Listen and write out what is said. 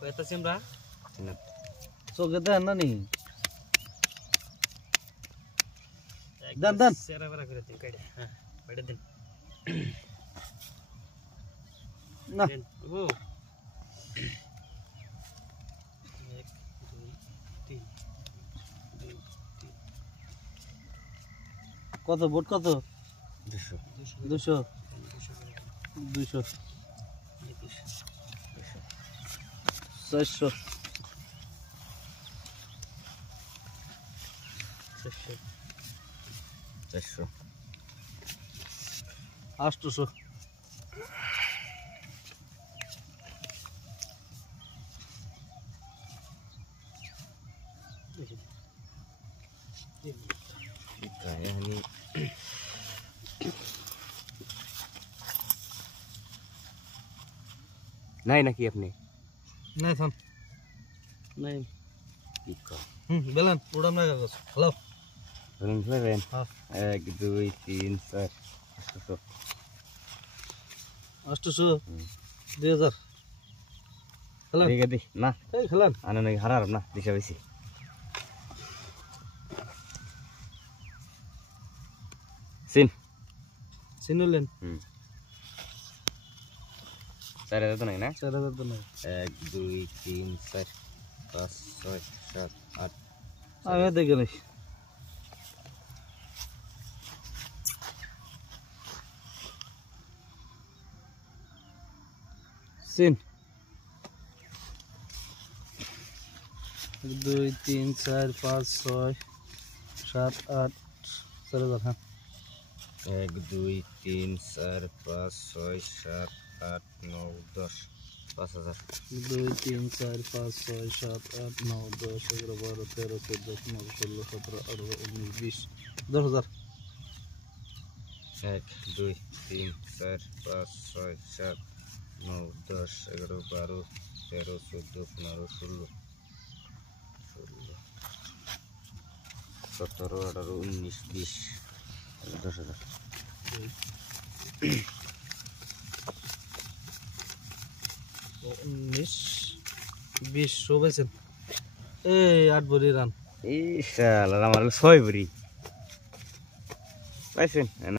Kita simbra. So kita mana nih? Dan. Sera bara kuratin kade. Pada din. Nah. Oh. 1 2 3 কত vote কত 200 400 800 Kaya ini नहीं ना कि अपने नहीं थाम नहीं पिको बेलन उड़ाम ना कागज हेलो belum selesai हाँ 1 2 3 4 800 2000 খেলান ঠিক আছে না এই খেলান আনা নাকি হারার না দিশা বেশি সিন সিনুলেন 4000 তো নাই না 4000 তো নাই 1 2 3 4 5 6 7 8 আমি দেখে নাই সিন 1 2 3 4 5 6 7 8 4000 হ্যাঁ 1 2 3 4 5 6 7 8 9 10 5000 2 3 4 5 6 7 8 9 10 11 12 13 14 15 16 17 18 19 20 10000 1 2 3 4 5 6 7 9 10 11 12 13 14 15 16 17 18 19 20 10000 19 20 শোবেছেন এই 8 ভরি রান এই শালা আমার 6 ভরি পাইছেন